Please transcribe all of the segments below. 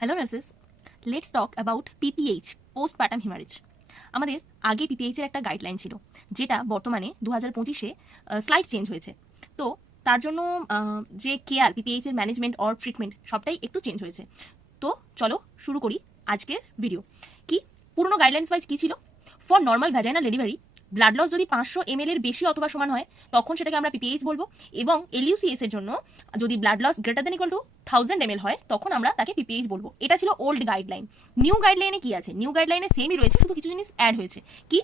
Hello nurses, let's talk about PPH, postpartum haemorrhage. আমাদের আগে পিপিএইচের একটা গাইডলাইন ছিল, যেটা বর্তমানে 2025-এ স্লাইড চেঞ্জ হয়েছে। তো তার জন্য যে কেয়ার, পিপিএইচের ম্যানেজমেন্ট অর ট্রিটমেন্ট সবটাই একটু চেঞ্জ হয়েছে। তো চলো শুরু করি আজকের ভিডিও। কি পুরনো গাইডলাইন্স ওয়াইজ কী ছিল? For normal vaginal delivery blood loss যদি 500 ml এর বেশি অথবা সমান হয়, তখন সেটাকে আমরা পিপিএইচ বলবো। এবং এলইউসিএস এর জন্য যদি blood loss greater than equal to 1000 ml হয়, তখন আমরা তাকে পিপিএইচ বলবো। এটা ছিল ওল্ড গাইডলাইন। নিউ গাইডলাইনে কি আছে? নিউ গাইডলাইনে সেমই রয়েছে, শুধু কিছু জিনিস অ্যাড হয়েছে। কি?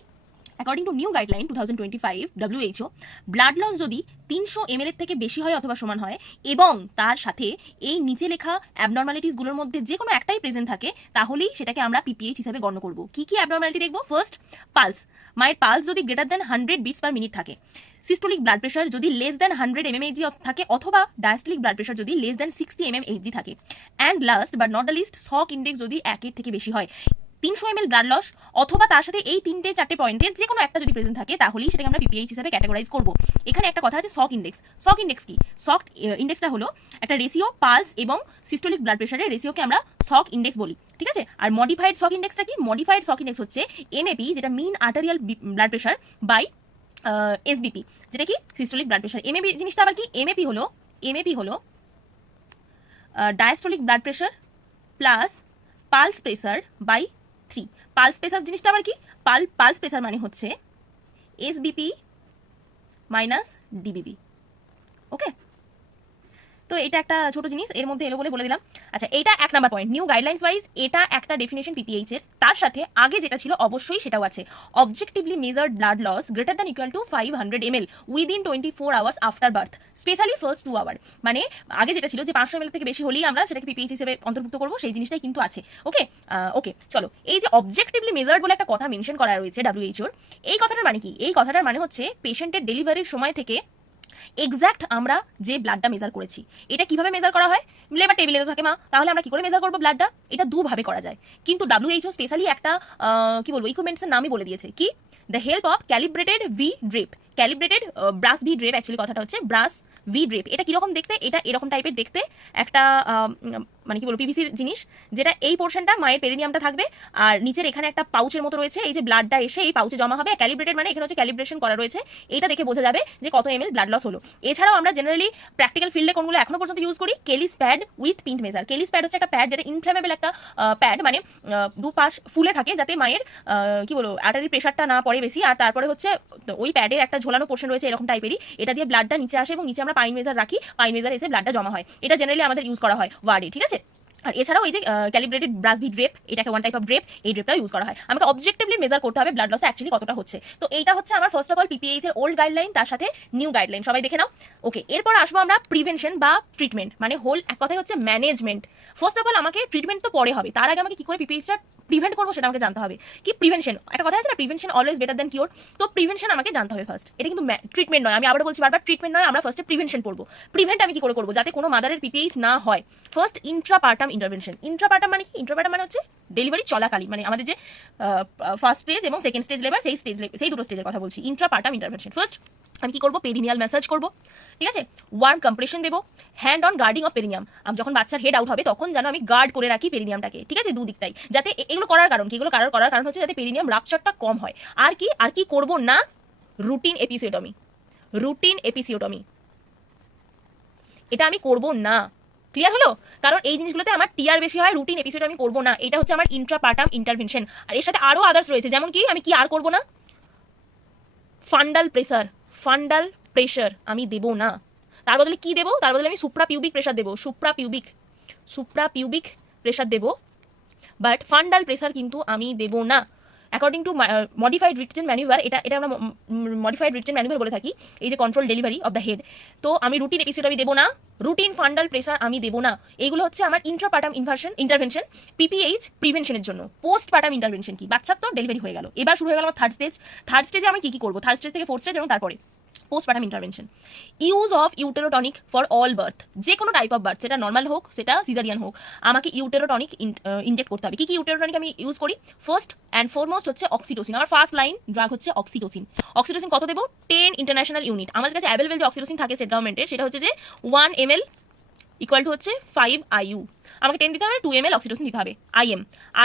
According to new guideline 2025 WHO, blood loss যদি 300 ml এর থেকে বেশি হয় অথবা সমান হয় এবং তার সাথে এই নিচে লেখা অ্যাবনর্মালিটিসগুলোর মধ্যে যে কোনো একটাই প্রেজেন্ট থাকে, তাহলেই সেটাকে আমরা পিপিএইচ হিসাবে গণ্য করব। কি কি অ্যাবনর্মালিটি দেখবো? First, pulse. মায়ের পালস যদি greater than 100 beats per minute থাকে, সিস্টোলিক ব্লাড প্রেশার যদি লেস দেন 100 mmHg থাকে, অথবা ডায়াস্টোলিক ব্লাড প্রেশার যদি লেস দেন 60 mmHg থাকে। And last but not the least, shock index যদি 1 থেকে বেশি হয়। 300 ml ব্লাড লস অথবা তার সাথে এই 3-4 পয়েন্টের যে কোনো একটা যদি প্রেজেন্ট থাকে, তাহলেই সেটাকে আমরা পিপিএইচ হিসেবে ক্যাটাগরাইজ করব। এখানে একটা কথা আছে, সক ইন্ডেক্স। সক ইন্ডেক্স কি? সক ইন্ডেক্সটা হলো একটা রেশিও, পালস এবং সিস্টোলিক ব্লাড প্রেশারের রেশিওকে আমরা সক ইন্ডেক্স বলি, ঠিক আছে? আর মডিফাইড সক ইন্ডেক্সটা কি? মডিফাইড সক ইন্ডেক্স হচ্ছে এমএপি, যেটা mean arterial blood pressure, by SBP, যেটা কি সিস্টোলিক ব্লাড প্রেশার। এমএপি জিনিসটা আবার কি? এমএপি হলো diastolic blood pressure plus pulse pressure by 3। Pulse pressure জিনিসটা আবার কি? পালস প্রেশার মানে হচ্ছে এসবিপি মাইনাস ডিবিপি। ওকে, তো এটা একটা ছোট জিনিস এর মধ্যে এলো বলে দিলাম। আচ্ছা, এটা 1 number point. New guidelines wise এটা একটা ডেফিনেশন পিপিএইচ এর। তার সাথে আগে যেটা ছিল অবশ্যই সেটাও আছে, objectively measured blood loss greater than equal to 500 ml within 24 hours after birth, specially first 2 hour. মানে আগে যেটা ছিল যে 500 ml থেকে বেশি হলেই আমরা সেটাকে পিপিএইচ হিসেবে অন্তর্ভুক্ত করবো, সেই জিনিসটাই কিন্তু আছে। ওকে ওকে, চলো, এই যে অবজেক্টিভলি মেজার্ড বলে একটা কথা মেনশন করা রয়েছে ডাব্লিউএইচওর, এই কথাটার মানে কি? এই কথাটার মানে হচ্ছে পেশেন্টের ডেলিভারির সময় থেকে এক্স্যাক্ট আমরা যে ব্লাডটা মেজার করেছি। এটা কিভাবে মেজার করা হয়? লেবার টেবিলে তো থাকে মা, তাহলে আমরা কি করে মেজার করবো ব্লাডটা? এটা দুভাবে করা যায়, কিন্তু ডাব্লিউএইচও স্পেশালি একটা কি বলবো, ইকুইপমেন্টসের নামই বলে দিয়েছে। কি? The help of calibrated V drip. Calibrated brass V drip, actually কথাটা হচ্ছে ব্রাস ভি ড্রিপ। এটা কিরকম দেখতে? এটা এরকম টাইপের দেখতে, একটা মানে কি বলবো, পিভিসির জিনিস, যেটা এই পোর্শনটা মায়ের পেরিনিয়ামটা থাকবে, আর নিচের এখানে একটা পাউচের মতো রয়েছে, এই যে ব্লাডটা এসে এই পাউচে জমা হবে। ক্যালিব্রেটেড মানে এখানে হচ্ছে ক্যালিব্রেশন করা রয়েছে, এটা দেখে বোঝা যাবে যে কত এমএল ব্লাড লস হলো। এছাড়াও আমরা জেনারেলি প্র্যাকটিক্যাল ফিল্ডে কোনগুলো এখনো পর্যন্ত ইউজ করি? Kelly's pad with pint measure. Kelly's pad হচ্ছে একটা প্যাড, যেটা ইনফ্লেমেবল একটা প্যাড, মানে দুপাশ ফুলে থাকে যাতে মায়ের কি বলবো আর্টারি প্রেশারটা না পড়ে বেশি। আর তারপরে হচ্ছে ওই প্যাডের একটা ঝোলানো পোর্শন রয়েছে এরকম টাইপেরই, এটা দিয়ে ব্লাডটা নিচে আসে এবং নিচে আমরা পাইন মেজার রাখি, পাইন মেজার এসে ব্লাডটা জমা হয়। এটা জেনারেলি আমাদের ইউজ করা হয় ওয়ার্ডে, ঠিক আছে? আর এছাড়াও এই যে ক্যালিব্রেটেড ব্রাস ভি ড্রেপ, এটা একটা ওয়ান টাইপ অফ ড্রেপ, এই ড্রেপটা ইউজ করা হয়। আমাকে অবজেক্টিভলি মেজার করতে হবে ব্লাড লস অ্যাকচুয়ালি কতটা হচ্ছে। তো এইটা হচ্ছে আমার ফার্স্ট অফ অল পিপিএইচ এর ওল্ড গাইডলাইন, তার সাথে নিউ গাইডলাইন, সবাই দেখে নাও। ওকে, এরপর আসবো আমরা প্রিভেনশন বা ট্রিটমেন্ট, মানে হোল এক কথায় হচ্ছে ম্যানেজমেন্ট। ফার্স্ট অফ অল আমাকে ট্রিটমেন্ট তো পরে হবে, তার আগে আমাকে কি করে পিপিএইচটা প্রিভেন্ট করবো সেটা আমাকে জানতে হবে। কি প্রিভেনশন? একটা কথা আছে না, prevention always better than cure. তো প্রিভেনশন আমাকে জানতে হবে ফার্স্ট। এটা কিন্তু ট্রিটমেন্ট নয়, আমি আবার বলছি বারবার, ট্রিটমেন্ট নয়, আমরা ফার্স্টে প্রিভেনশন পড়বো। প্রিভেন্ট আমি কি করে করবো যাতে কোনো মাদারের পিপিএইচ না হয়? First, ইন্ট্রাপার্টাম intervention. ইন্ট্রাপার্টাম মানে কি? ইন্ট্রাপার্টাম মানে হচ্ছে ডেলিভারি চলাকালীন, মানে আমাদের যে ফার্স্ট স্টেজ এবং সেকেন্ড স্টেজ লেবার, সেই দুটো স্টেজের কথা বলছি। ইন্ট্রাপার্টাম ইন্টারভেনশন ফার্স্ট আমি কি করবো? পেরিনিয়াল ম্যাসাজ করবো, ঠিক আছে? ওয়ার্ম কম্প্রেশন দেবো, hand on guarding of perineum. যখন বাচ্চার হেড আউট হবে তখন যেন আমি গার্ড করে রাখি পেরিনিয়ামটাকে, ঠিক আছে? দুদিকটাই যাতে। এগুলো করার কারণ কি? এগুলো করার কারণ হচ্ছে যাতে পেরিনিয়াম রাপচারটা কম হয়। আর কি করবো না? Routine episiotomy. রুটিন এপিসিওটমি এটা আমি করবো না। ক্লিয়ার হলো? কারণ এই জিনিসগুলোতে আমার টিআর বেশি হয়, রুটিন এপিসোড আমি করবো না। এটা হচ্ছে আমার ইন্ট্রাপার্টাম ইন্টারভেনশন। আর এর সাথে আরো আদার্স রয়েছে, যেমন কি আমি কি আর করবো না? ফান্ডাল প্রেশার আমি দেবো না। তার বদলে কি দেবো? তার বদলে আমি সুপ্রাপিউবিক প্রেশার দেবো। সুপ্রাপিউবিক প্রেশার দেবো, বাট ফান্ডাল প্রেশার কিন্তু আমি দেবো না। According to modified written manoeuvre, এটা আমরা মডিফাইড রিটেন ম্যানুভার বলে থাকি, এই যে control delivery of the head. তো আমি রুটিন এপিসোড আমি দেবো না, রুটিন ফান্ডাল প্রেশার আমি দেবো না। এইগুলো হচ্ছে আমার ইন্ট্রাপার্টাম ইন্টারভেনশন পিপিএইচ প্রিভেনশনের জন্য। পোস্টপার্টাম ইন্টারভেনশন কি? বাচ্চার তো ডেলিভারি হয়ে গেল, এবার শুরু হয়ে গেল আমার থার্ড স্টেজে আমি কি করবো? থার্ড স্টেজ থেকে ফোর্থ স্টেজ এবং তারপরে postpartum intervention. Use of uterotonic for all birth, যে কোনো টাইপ অফ বার্থ, সেটা নর্মাল হোক সেটা সিজারিয়ান হোক, আমাকে ইউটেরোটনিক ইনজেক্ট করতে হবে। কি ইউটেরোটনিক আমি ইউজ করি? ফার্স্ট অ্যান্ড ফরমোস্ট হচ্ছে অক্সিটোসিন। আমার ফার্স্ট লাইন ড্রাগ হচ্ছে অক্সিটোসিন। অক্সিটোসিন কত দেবো? 10 ইন্টারন্যাশনাল ইউনিট। আমাদের কাছে অ্যাভেলেবেল যে অক্সিটোসিন থাকে স্টেট গভর্নমেন্টের, সেটা হচ্ছে যে 1 ml ইকুয়াল টু হচ্ছে 5 IU। আমাকে 10 দিতে হবে, 2 ml অক্সিটোসিন দিতে হবে।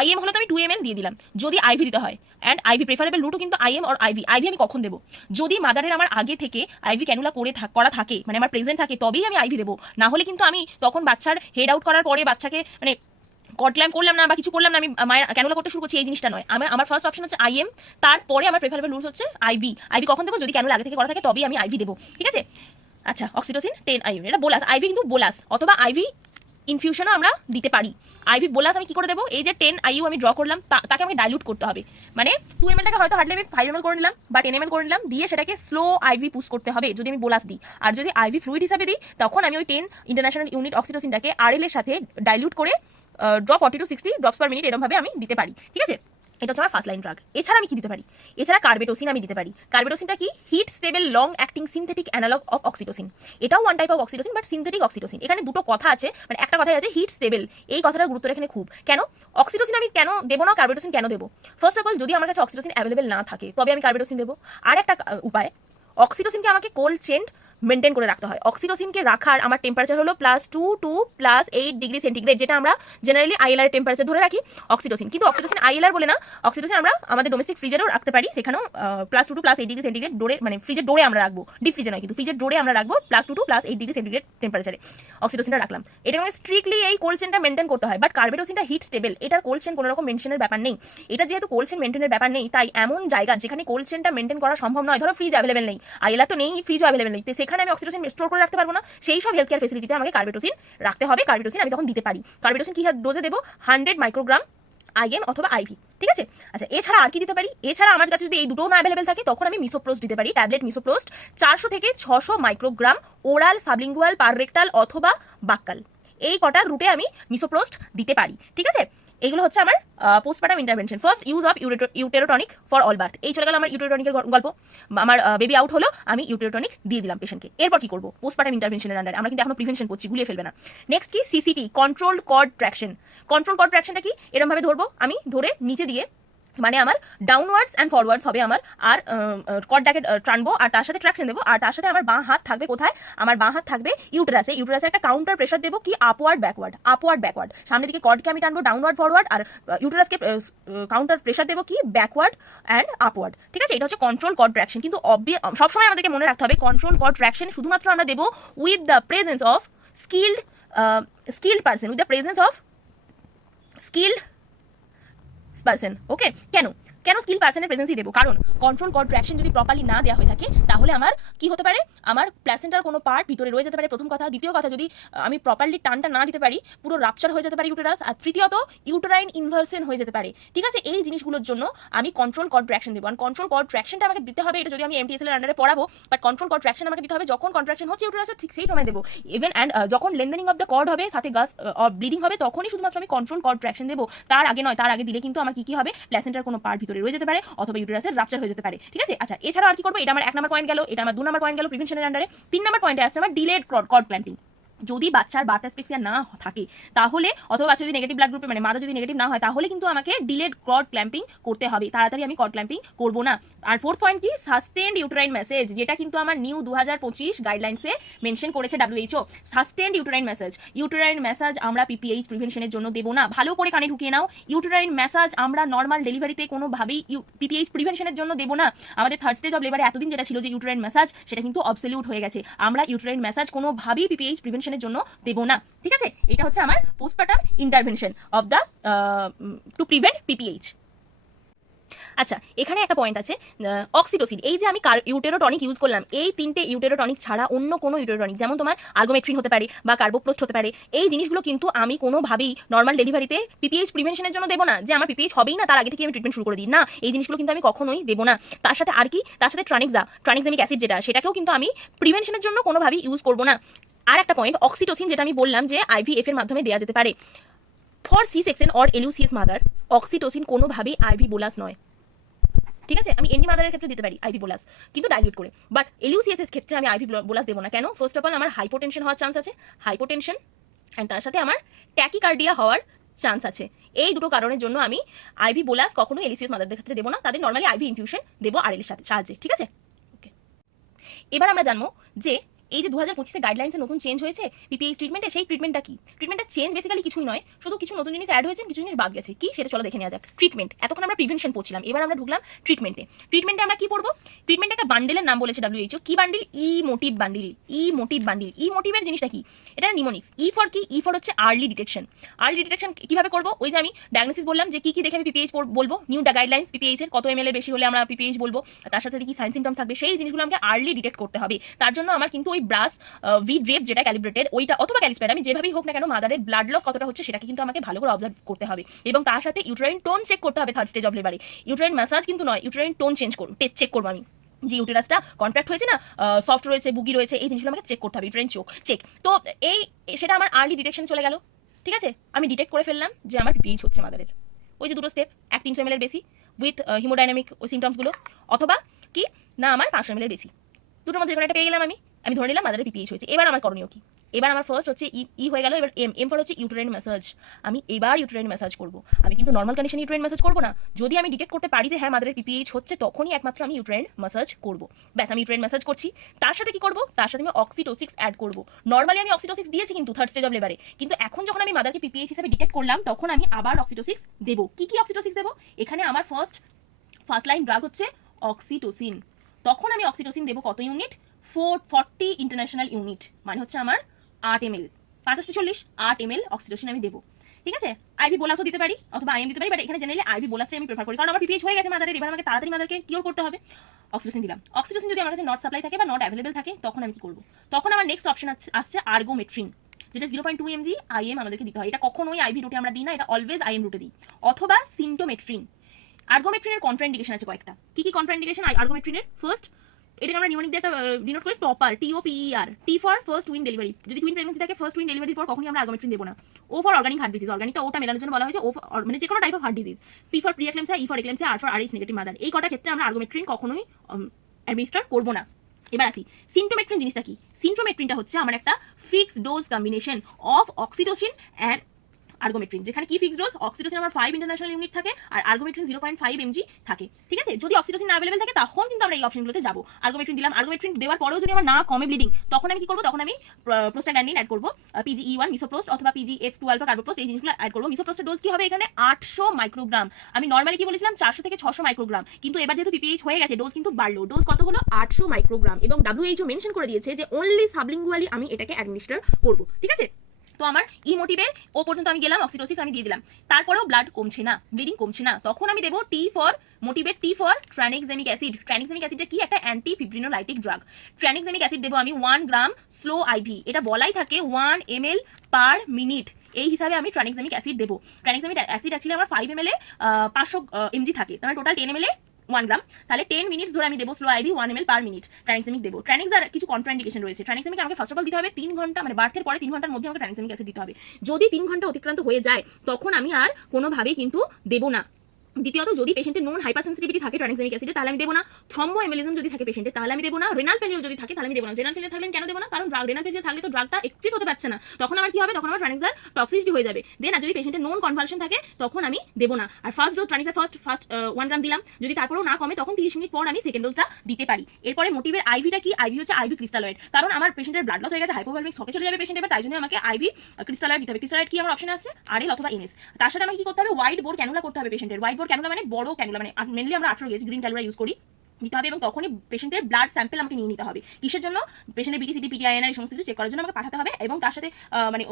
IM হলো তো আমি 2 ml দিয়ে দিলাম। যদি IV দিতে হয়, অ্যান্ড IV প্রেফারেবল রুটও কিন্তু IM অর IV। IV আমি কখন দেবো? যদি মাদারের আমার আগে থেকে IV ক্যানুলা করা থাকে, মানে আমার প্রেজেন্ট থাকে, তবেই আমি IV দেবো। না হলে কিন্তু আমি তখন বাচ্চার হেড আউট করার পরে বাচ্চাকে মানে কট ক্ল্যাম্প করলাম না বা কিছু করলাম না, আমি মায়ের ক্যানুলা করতে শুরু করছি, এই জিনিসটা নয়। আমার ফার্স্ট অপশন হচ্ছে IM, তারপরে আমার প্রেফারেবল রুট হচ্ছে IV। IV কখন দেবো? যদি ক্যানুলা আগে থেকে করা থাকে তবেই আমি IV দেবো, ঠিক আছে? আচ্ছা, অক্সিটোসিন 10 IU, এটা বোলাস। IV কিন্তু বোলাস অথবা IV ইনফিউশনও আমরা দিতে পারি। IV বোলাস আমি কি করে দেবো? এই যে 10 IU আমি ড্র করলাম, তাকে আমাকে ডাইলুট করতে হবে। মানে 2 ml টাকে হয়তো হার্ডলি আমি 5 ml করে নিলাম বা 10 ml করে নিলাম, দিয়ে সেটাকে স্লো IV পুশ করতে হবে যদি আমি বোলাস দিই। আর যদি IV ফ্লুইড হিসাবে দিই, তখন আমি ওই 10 ইন্টারন্যাশনাল ইউনিট অক্সিটোসিনটাকে RL এর সাথে ডাইলুট করে draw 40 to 60 drops per minute এরকমভাবে আমি দিতে পারি, ঠিক আছে? এটা হচ্ছে আমার ফার্স্ট লাইন ড্রাগ। এছাড়া আমি কি দিতে পারি? এছাড়া কার্বেটোসিন আমি দিতে পারি। কার্বেটোসিনটা কি? Heat stable long acting synthetic analogue of oxytocin. এটাও one type of oxytocin, but synthetic oxytocin. এখানে দুটো কথা আছে, মানে একটা কথাই আছে হিট স্টেবল, এই কথাটার গুরুত্ব এখানে খুব। কেন অক্সিটোসিন আমি কেন দেবো না, কার্বেটোসিন কেন দেবো? ফার্স্ট অফ অল, যদি আমার কাছে অক্সিটোসিন অ্যাভেলেবেল না থাকে তবে আমি কার্বেটোসিন দেবো। আর একটা উপায়, অক্সিটোসিনকে আমাকে কোল্ড চেন্ড মেনটেন করে রাখতে হয়। অক্সিটোসিনকে রাখার আমার টেম্পারেচার হলো +2 to +8 ডিগ্রি সেন্টিগ্রেড, যেটা আমরা জেনারেলি ILR এর টেম্পারেচার ধরে রাখি অক্সিটোসিন। কিন্তু অক্সিটোসিন ILR বলে না, অক্সিটোসিন আমরা আমাদের ডোমেস্টিক ফ্রিজারেও রাখতে পারি, সেখানেও +2 to +8 ডিগ্রি সেন্টিগ্রেড ডোরে, মানে ফ্রিজের ডোরে আমরা রাখবো, ডিপ ফ্রিজে নয় কিন্তু ফ্রিজের ডোরে আমরা রাখবো +2 to +8 ডিগ্রি সেন্টিগ্রেড টেম্পারেচারে অক্সিটোসিনটা রাখলাম। এটা আমাকে স্ট্রিক্টলি এই কোল্ড চেনটা মেনটেন করতে হয়। বাট কার্বেটোসিনটা হিট স্টেবল, এটার কোল্ড চেন কোনো রকম মেনশনের ব্যাপার নেই। এটা যেহেতু কোল্ড চেন মেনটেনের ব্যাপার নেই, তাই এমন জায়গা যেখানে কোল্ড চেনটা মেনটেন করা সম্ভব নয়, ধরো ফ্রিজ অ্যাভেলেবেল নেই, ILR তো নেই, ফ্রিজও অ্যাভেলেবেল নেই, তো সেখানে আমি অক্সিটোসিন স্টোর করে রাখতে পারবো না। সেই সব হেলথ কেয়ার ফেসিলিটিতে আমাকে কার্বেটোসিন রাখতে হবে। কার্বেটোসিন আমি তখন দিতে পারি। কার্বেটোসিন কি ডোজে দেবো? 100 মাইক্রোগ্রাম IM অথবা IV, ঠিক আছে? আচ্ছা, এছাড়া আর কি দিতে পারি? এছাড়া আমার কাছে যদি এই দুটোও না অ্যাভেলেবেল থাকে, তখন আমি মিসোপ্রোস্ট দিতে পারি। ট্যাবলেট মিসোপ্রোস্ট 400 থেকে 600 মাইক্রোগ্রাম ওরাল, সাবলিঙ্গুয়াল, পাররেক্টাল অথবা বাক্কাল, এই কটার রুটে আমি মিসোপ্রোস্ট দিতে পারি, ঠিক আছে? এগুলো হচ্ছে আমার postpartum intervention. First, use of uterotonic for all birth. এই চলে গেল আমার ইউটেরোটনিকের গল্প। আমার বেবি আউট হলো, আমি ইউটেরোটনিক দিয়ে দিলাম পেশেন্টকে। এরপর কি করবো? পোস্টপার্টাম ইন্টারভেনশনের আন্ডারে আমরা কিন্তু এখনো প্রিভেনশন করছি, গুলিয়ে ফেলবে না। নেক্সট কি? CCT, control cord traction. Control cord ট্র্যাকশনটা কি? এরকমভাবে ধরবো, আমি ধরে নিচে দিয়ে, মানে আমার ডাউনওয়ার্ডস অ্যান্ড ফরওয়ার্ডস হবে আমার, আর কর্ডটাকে টানবো আর তার সাথে ট্র্যাকশন দেবো, আর তার সাথে আমার বাঁ হাত থাকবে কোথায়? আমার বাঁ হাত থাকবে ইউটেরাসে। ইউটেরাসে একটা কাউন্টার প্রেশার দেবো, কি? Upward backward. সামনের দিকে কর্ডকে আমি টানবো ডাউনওয়ার্ড ফরওয়ার্ড, আর ইউটেরাসকে কাউন্টার প্রেশার দেবো কি? ব্যাকওয়ার্ড অ্যান্ড আপওয়ার্ড, ঠিক আছে? এটা হচ্ছে কন্ট্রোল কর্ড ট্র্যাকশন। কিন্তু সবসময় আমাদেরকে মনে রাখতে হবে, কন্ট্রোল কর্ড ট্র্যাকশন শুধুমাত্র আমরা দেবো with the presence of skilled person, with the presence of skilled person. Okay, কেন স্কিল পার্সনের প্রেজেন্সই দেবো? কারণ কন্ট্রোল কর্ড ট্র্যাকশন যদি প্রপারলি না দেওয়া হয়ে থাকে, তাহলে আমার কি হতে পারে? আমার প্ল্যাসেন্টার কোনো পার্ট ভিতরে রয়ে যেতে পারে, প্রথম কথা। দ্বিতীয় কথা, যদি আমি প্রপারলি টানটা না দিতে পারি, পুরো রাপচার হয়ে যেতে পারে ইউটেরাস। আর তৃতীয়ত, ইউটেরাইন ইনভার্সন হয়ে যেতে পারে, ঠিক আছে? এই জিনিসগুলোর জন্য আমি কন্ট্রোল কর্ড ট্র্যাকশন দেবো। আর কন্ট্রোল কর্ড ট্র্যাকশনটা আমাকে দিতে হবে, এটা যদি আমি MTSL এর আন্ডারে পড়াবো, বাট কন্ট্রোল কর্ড ট্র্যাকশন আমাকে দিতে হবে যখন কন্ট্রাকশন হচ্ছে ইউটেরাসের, ঠিক সেই সময় দেবো। ইভেন অ্যান্ড যখন লেন্থেনিং অফ দ্য কর্ড হবে, সাথে গাস ব্লিডিং হবে, তখনই শুধুমাত্র আমি কন্ট্রোল কর্ড ট্র্যাকশন দেবো। তার আগে নয়। তার আগে দিলে কিন্তু আমার কি হবে? প্ল্যাসেন্টার কোনো পার্ট ভিতরে রয়ে যেতে পারে, অথবা ইউটেরাসের রাপচার হয়ে যেতে পারে, ঠিক আছে? আচ্ছা, এছাড়া আর কি করবো? এটা আমার 1 নম্বর পয়েন্ট গেল, এটা আমার 2 নম্বর পয়েন্ট গেল প্রিভেনশনের আন্ডারে। 3 নম্বর পয়েন্টে আসছে আমার ডিলেড কর্ড ক্ল্যাম্পিং। যদি বাচ্চার বার্থ অ্যাসফিক্সিয়া না থাকে, তাহলে, অথবা বাচ্চা যদি নেগেটিভ ব্লাড গ্রুপে, মানে মাদা যদি নেগেটিভ না হয়, তাহলে কিন্তু আমাকে ডিলেড কর্ড ক্ল্যাম্পিং করতে হবে। তাড়াতাড়ি আমি কর্ড ক্ল্যাম্পিং করবো না। আর 4th পয়েন্ট কি? সাস্টেন্ড ইউটেরাইন মেসেজ, যেটা কিন্তু আমার নিউ 2025 গাইডলাইন্সে মেনশন করেছে WHO। সাস্টেন্ড ইউটেরাইন মেসেজ আমরা PPH প্রিভেনশনের জন্য দেবো না। ভালো করে কানে ঢুকিয়ে নাও, ইউটেরাইন মেসেজ আমরা নর্মাল ডেলিভারিতে কোনোভাবেই PPH প্রিভেনশনের জন্য দেবো না। আমাদের 3rd স্টেজ অফ লেবারে এতদিন যেটা ছিল যে ইউটেরাইন মেসেজ, সেটা কিন্তু অবসলিউট হয়ে গেছে। আমরা ইউটেরাইন মেসেজ কোনোভাবেই PPH প্রিভেনশনের জন্য দেবো না, ঠিক আছে? এটা হচ্ছে আমার postpartum intervention of the to prevent PPH। আচ্ছা, এখানে একটা পয়েন্ট আছে, অক্সিটোসিন। এই যে আমি ইউটেরোটনিক ইউজ করলাম, এই 3টে ইউটেরোটনিক ছাড়া অন্য কোনো ইউটেরোটনিক, যেমন তোমার আর্গোমেট্রিন হতে পারে বা কার্বোপ্রোস্ট হতে পারে, এই জিনিসগুলো কিন্তু আমি কোনোভাবেই নর্মাল ডেলিভারিতে PPH প্রিভেনশনের জন্য দেবো না, যে আমার PPH হবেই না তার আগে থেকে আমি ট্রিটমেন্ট শুরু করে দিই। না, এই জিনিসগুলো কিন্তু আমি কখনোই দেবো না। তার সাথে আর কি? তার সাথে ট্রানিক্সামিক অ্যাসিড, সেটাকেও কিন্তু আমি প্রিভেনশনের জন্য কোনোভাবেই ইউজ করবো না। আর একটা পয়েন্ট, অক্সিটোসিন, যেটা আমি বললাম যে IVF এর মাধ্যমে দেওয়া যেতে পারে। For C-section or LUCS mother, oxytocin কোনোভাবেই IV বোলাস নয়, ঠিক আছে? আমি এনডি মাদারের ক্ষেত্রে দিতে পারি IV বোলাস, কিন্তু ডাইলিউট করে। বাট LUCS এর ক্ষেত্রে আমি IV বোলাস দেবো না। কেন? ফার্স্ট অফ অল, আমার হাইপোটেনশন হওয়ার চান্স আছে, হাইপোটেনশন, অ্যান্ড তার সাথে আমার ট্যাকিকার্ডিয়া হওয়ার চান্স আছে। এই দুটো কারণের জন্য আমি IV বোলাস কখনো LUCS মাদারদের ক্ষেত্রে দেবো না। তাদের নর্মালি IV ইনফিউশন দেবো RL এর সাহায্যে, ঠিক আছে? ওকে, এবার আমরা জানবো যে এই যে 2025-এ গাইডলাইন্সে নতুন চেঞ্জ হয়েছে পিপিএইচ ট্রিটমেন্টে, সেই ট্রিটমেন্টটা কি? ট্রিটমেন্টটা চেঞ্জ বেসিক্যালি কিছুই নয়, শুধু কিছু নতুন জিনিস অ্যাড হয়েছে, কিছু জিনিস বাদ গেছে। কি সেটা চলো দেখে নেওয়া যাক। ট্রিটমেন্ট, এতক্ষণ আমরা প্রিভেনশন পড়ছিলাম, এবার আমরা ঢুকলাম ট্রিটমেন্টে। ট্রিটমেন্টে আমরা কি পড়বো? ট্রিটমেন্টে একটা বান্ডেলের নাম বলেছে WHO। কি বান্ডিল? ই মোটিভ বান্ডিল। ই মোটিভ বান্ডিল। ই মোটিভের জিনিসটা কি? এটা নিমোনিক্স। ই ফর কি? ই ফর হচ্ছে আর্লি ডিটেকশন। আর্লি ডিটেকশন কিভাবে করবো? ওই যে আমি ডায়াগনোসিস বললাম যে কি কি দেখে আমি পিপিএইচ বলবো, নিউ গাইডলাইন্স পিপিএইচ এর কত এমএল এর বেশি হলে আমরা পিপিএইচ বলবো, তার সাথে কি সাইন সিমটম থাকবে, সেই জিনিসগুলো আমাকে আর্লি ডিটেক্ট করতে হবে। তার জন্য আমার কিন্তু ওই ব্রাস ভি ড্রেপ যেটা ক্যালিব্রেটেড ওইটা অথবা ক্যালিসপ্যাড, আমি যেভাবেই হোক না কেন মাদারের ব্লাড লস কতটা হচ্ছে সেটাকে কিন্তু আমাকে ভালো করে অবজার্ভ করতে হবে। এবং তার সাথে ইউটেরাইন টোন চেক করতে হবে থার্ড স্টেজ অফ লেবারে। ইউটেরাইন ম্যাসাজ কিন্তু নয়, ইউটেরাইন টোন চেক করবো আমি, যে ইউটেরাসটা কন্ট্রাক্ট হয়েছে না, সফট রয়েছে, বুগি রয়েছে, এই জিনিসগুলো আমাকে চেক করতে হবে, ইউটেরাইন চেক। তো এই সেটা আমার আর্লি ডিটেকশন চলে গেল। ঠিক আছে, আমি ডিটেক্ট করে ফেললাম যে আমার পিপিএইচ হচ্ছে মাদারের। ওই যে দুটো স্টেপ, 1-300 ml এর বেশি উইথ হিমোডাইনামিক ওই সিমটমসগুলো, অথবা কি না আমার 500 ml এর বেশি, দুটোর মধ্যে কোনো একটা পেয়ে গেলাম আমি ধরে নিলাম মাদারের পিপিএইচ হয়েছে। এবার আমার করণীয় কি? এবার আমার ফার্স্ট হচ্ছে ই হয়ে গেল, এবার এম ফর হচ্ছে ইউটেরাইন ম্যাসাজ। আমি এবার ইউটেরাইন ম্যাসাজ করব। আমি কিন্তু নর্মাল কন্ডিশনে ইউটেরাইন ম্যাসাজ করব না, যদি আমি ডিটেক্ট করতে পারি যে হ্যাঁ মাদারের পিপিএইচ হচ্ছে তখনই একমাত্র আমি ইউটেরাইন ম্যাসাজ করব। ব্যাস, আমি ইউটেরাইন ম্যাসাজ করছি। তার সাথে কি করব? তার সাথে আমি অক্সিটোসিক্স অ্যাড করব। নর্মালি আমি অক্সিটোসিক্স দিয়েছি কিন্তু থার্ড স্টেজ অফ লেবারে, কিন্তু এখন যখন আমি মাদারকে পিপিএইচ হিসেবে ডিটেক্ট করলাম তখন আমি আবার অক্সিটোসিক্স দেব। কি কি অক্সিটোসিক্স দেব? এখানে আমার ফার্স্ট লাইন ড্রাগ হচ্ছে অক্সিটোসিন। তখন আমি অক্সিটোসিন দেবো কত ইউনিট? 440 ইন্টারন্যাশনাল ইউনিট, মানে হচ্ছে আমার 8 ml, 50-40 8 ml অক্সিটোসিন আমি দেবো। ঠিক আছে, আইভি বোলাসও দিতে পারি অথবা আইএম দিতে পারি, বাট এখানে জেনারেলি আইভি বোলাসটাই আমি প্রেফার করি, কারণ আমার পিপিএইচ হয়ে গেছে মাদারের, এবার আমাকে তাড়াতাড়ি মাদারকে কিওর করতে হবে। অক্সিটোসিন দিলাম। অক্সিটোসিন যদি আমার কাছে নট সাপ্লাই থাকে বা নট অ্যাভেলেবল থাকে তখন আমি কি করবো? তখন আমার নেক্সট অপশন আসছে আর্গোমেট্রিন, যেটা 0.2 mg আইএম আমাদেরকে দিতে হয়। এটা কখনোই আইভি রুটে আমরা দিই না, এটা অলওয়েজ আইএম রুটে দিই। অথবা সিন্টোমেট্রিন। আর্গোমেট্রিনের কন্ট্রাইন্ডিকেশন আছে কয়েকটা। কি কি কন্ট্রাইন্ডিকেশন আর্গোমেট্রিনের? ফার্স্ট, এটাকে আমরা নিউমোনিক দিয়ে একটা ডিনোট করি toper, TOPER, T for first twin delivery. যদি টুইন প্রেগন্যান্সি থাকে ফার্স্ট উইন ডেলিভারির পর কখনোই আমরা আর্গোমেট্রিন দেবো না। O for organic heart disease, অর্গানিকটা ওটা মেলানোর জন্য বলা হয়েছে, ও মানে যে কোনো type of heart disease. P for pre eclampsia, E for eclampsia, R for RH negative mother. এই কটা ক্ষেত্রে আমরা আর্গোমেট্রিন কখনোই অ্যাডমিনিস্টার করবো না। এবার আসি সিন্টোমেট্রিন জিনিসটা কি? সিন্টোমেট্রিনটা হচ্ছে আমার একটা fixed dose combination of oxytocin and ergometrine, যেখানে কি ফিক্সড ডোজ? অক্সিটোসিন আমার 5 ইন্টারন্যাশনাল ইউনিট থাকে আর আর্গোমেট্রিন 0.5 mg থাকে। ঠিক আছে, যদি অক্সিটোসিন না अवेलेबल থাকে তখন কিন্তু আমরা এই অপশনগুলোতে যাব। আর্গোমেট্রিন দিলাম, আর্গোমেট্রিন দেওয়ার পরেও যদি আমার না কমে ব্লিডিং, তখন আমি কি করব? তখন আমি প্রোস্টাগ্ল্যান্ডিন অ্যাড করব, PGE1 মিসোপ্রোস্ট অথবা PGF12 কার্বোপ্রোস্ট, এই জিনিসগুলো অ্যাড করব। মিসোপ্রোস্টের ডোজ কি হবে এখানে? 800 মাইক্রোগ্রাম। আমি নরমালি কি বলেছিলাম 400 থেকে 600 মাইক্রোগ্রাম, কিন্তু এবার যেহেতু পিপিএইচ হয়ে গেছে ডোজ কিন্তু বাড়লো। ডোজ কত হলো? 800 মাইক্রোগ্রাম, এবং WHO মেনশন করে দিয়েছে যে অনলি সাবলিঙ্গুয়ালি আমি এটাকে অ্যাডমিনিস্টার করব। ঠিক আছে, তো আমার ই মোটিভের ও পর্যন্ত আমি গেলাম, অক্সিটোসিক্স আমি দিয়ে দিলাম, তারপরেও ব্লাড কমছে না, ব্লিডিং কমছে না, তখন আমি দেবো টি ফর মোটিভের, T for tranexamic acid. Tranexamic অ্যাসিডটা কি? একটা অ্যান্টি ফিব্রিনোলাইটিক ড্রাগ। ট্রানিক্সামিক অ্যাসিড দেবো আমি 1 গ্রাম স্লো আইভি, এটা বলাই থাকে 1 ml পার মিনিট, এই হিসাবে আমি ট্রানিক্সামিক অ্যাসিড দেবো। ট্রানিক্সামিক অ্যাসিড অ্যাকচুয়ালি আমার 5 ml এ 500 mg থাকে, তার টোটাল 10 ml এ 1 গ্রাম, তাহলে 10 মিনিটস ধরে আমি দেবো slow IV 1 ml per minute tranexamic দেবো। ট্রানিক্সার কিছু কন্ট্রাইন্ডিকেশন রয়েছে। ট্রানিক্সামিক আমাকে ফার্স্ট অফ অল দিতে হবে 3 ঘন্টা, মানে বার্থের পরে 3 ঘন্টার মধ্যে আমাকে ট্রানিক্সামিক অ্যাসিড দিতে হবে। যদি 3 ঘন্টা অতিক্রান্ত হয়ে যায় তখন আমি আর কোনোভাবেই কিন্তু দেবো না। দ্বিতীয়ত, যদি পেশেন্টের নোন হাইপার সেন্সিটিভিটি থাকে ট্রানিক্সামিক অ্যাসিডে তাহলে আমি দেবো না। থ্রম্বো এমবোলিজম যদি থাকে পেশেন্টের তাহলে আমি দেবো না। রেনাল ফেলিওর যদি থাকে তাহলে আমি দেবো না। রেনাল ফেলিওর থাকলে কেন দেবো না? কারণ রেনাল ফেলিওর থাকলে তো ড্রাগটা এক্সক্রিট হতে পারছে না, তখন আমার কি হবে? তখন আমার ট্রানিক্সার টক্সিসিটি হয়ে যাবে। দেন আর যদি পেশেন্টের নোন কনভালশন থাকে তখন আমি দেবো না। আর ফার্স্ট ডোজ ট্রানিক্সার ফার্স্ট 1 গ্রাম দিলাম, যদি তারপরেও না কমে তখন 30 মিনিট পর আমি সেকেন্ড ডোজটা দিতে পারি। এরপরে মোটিভের আইভিটা কি? আইভি হচ্ছে আইভি ক্রিস্টালয়েড, কারণ আমার পেশেন্টের ব্লাড লস হয়ে গেছে, হাইপোভলমিক শকে চলে যাবে পেশেন্ট, এবার তাই জন্য আমাকে আইভি ক্রিস্টালয়েড দিতে হবে। ক্রিস্টালয়েড কি আমার অপশন আছে? RL অথবা NS। তার সাথে আমাকে কি করতে হবে? হোয়াইট বোর্ড ক্যানুলা করতে হবে পেশেন্টের। হোয়াইট বোর্ড ক্যানুলা মানে বড় ক্যানুলা, মানে মেনলি আমরা 18 গেজ গ্রিন ক্যানুলা ইউজ করি, দিতে হবে। এবং তখনই পেশেন্টের ব্লাড স্যাম্পল আমাকে নিয়ে নিতে হবে। কিসের জন্য? পেশেন্টের BTCT, PTINR এই সমস্ত কিছু চেক করার জন্য আমাকে পাঠাতে হবে, এবং তার সাথে মানে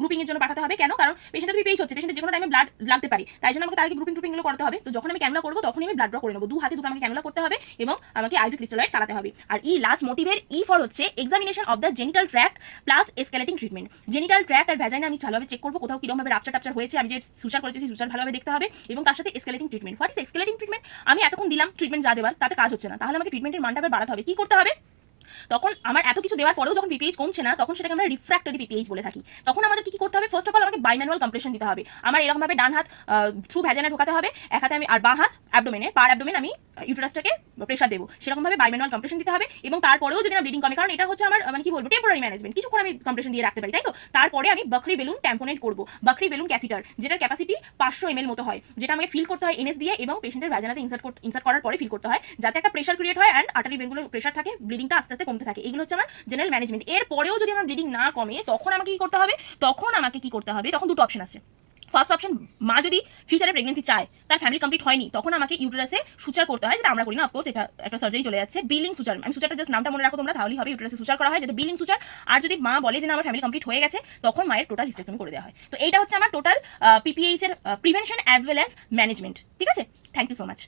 গ্রুপিং এর জন্য পাঠাতে হবে। কেন? কারণ পেশেন্টের পিপিএইচ হচ্ছে, পেশেন্টের যে কোনো টাইমে ব্লাড লাগতে পারে, তাই জন্য আমাকে তার আগে গ্রুপিং গুলো করতে হবে। তো যখন আমি ক্যানুলা করবো তখনই আমি ব্লাড ড্র করে নেবো, 2 হাতে দুটো আমাকে ক্যানুলা করতে হবে এবং আমাকে আইভি ক্রিস্টালয়েড চালাতে হবে। আর লাস্ট মোটিভের ফর হচ্ছে examination of the genital tract plus escalating treatment. Genital tract আর ভ্যাজাইনা আমি ভালোভাবে চেক করবো, কোথাও কিরকম ভাবে রাপচার হয়েছে, আমি যে সুচার করেছি সেই সুচার ভালোভাবে দেখতে হবে, এবং তার সাথে escalating treatment. What is escalating treatment? আমি এতক্ষণ দিলাম ট্রিটমেন্ট যা দেবার তাতে কাজ হচ্ছে না, তাহলে আমাকে ট্রিটমেন্টের মানটা বাড়াতে হবে। কি করতে হবে? তখন আমার এত কিছু দেওয়ার পরেও যখন পিপিএইচ কমছে না তখন সেটাকে আমরা রিফ্র্যাক্টরি পিপিএইচ বলে থাকি। তখন আমাদের কি করতে হবে? ফার্স্ট অফ অল আমাকে বাইম্যানুয়াল কম্প্রেশন দিতে হবে। আমার এরকম ভাবে ডান হাত থ্রু ভ্যাজানা ঢোকাতে হবে, এক হাতে আমি, আর বাঁ হাত অ্যাবডোমেনে, পার অ্যাবডোমেন আমি ইউটেরাসটাকে প্রেসার দেবো, সেরকম ভাবে বাইম্যানুয়াল কম্প্রেশন দিতে হবে। এবং তারপরেও যদি না ব্লিডিং কমে, কারণ এটা হচ্ছে আমার মানে কি বলবো টেম্পোরারি ম্যানেজমেন্ট, কিছুক্ষণ আমি কম্প্রেশন দিয়ে রাখতে পারি, তাই তো। তারপরে আমি বকরি বেলুন ট্যাম্পোনেট করবো, বকরি বেলুন ক্যাথিটার, যেটার ক্যাপাসিটি 500 ml মতো হয়, যেটা আমাকে ফিল করতে হয় NS দিয়ে, এবং পেশেন্টের ভ্যাজানাতে ইনসার্ট করার পরে ফিল করতে হয়, যাতে একটা প্রেসার ক্রিয়েট হয় অ্যান্ড আর্টারি ভেনগুলোর প্রেসার থাকে, ব্লিডিংটা আস্তে আস্তে কমতে থাকে। এগুলো হচ্ছে আমার জেনারেল ম্যানেজমেন্ট। এর পরেও যদি আমার ব্লিডিং না কমে তখন আমাকে কি করতে হবে, তখন দুটো অপশন আছে। ফার্স্ট অপশন, মা যদি ফিউচারে প্রেগনেন্সি চায়, তার ফ্যামিলি কমপ্লিট হয়নি, তখন আমাকে ইউটেরাসে সুচার করতে হয়, যেটা আমরা করি না, অফকোর্স এটা একটা সার্জারি চলে যাচ্ছে, বিলিং সুচার। আমি সুচারটা জাস্ট নামটা মনে রাখো তোমরা, তাহলেই হবে। ইউটেরাসে সুচার করা হয়, যেটা বিলিং সুচার। আর যদি মা বলে যে না আমার ফ্যামিলি কমপ্লিট হয়ে গেছে, তখন মায়ের টোটাল হিস্টেক্টমি করে দেওয়া হয়। তো এইটা হচ্ছে আমার টোটাল পিপিএইচ এর prevention as well as management. ঠিক আছে, থ্যাংক ইউ সো মাচ।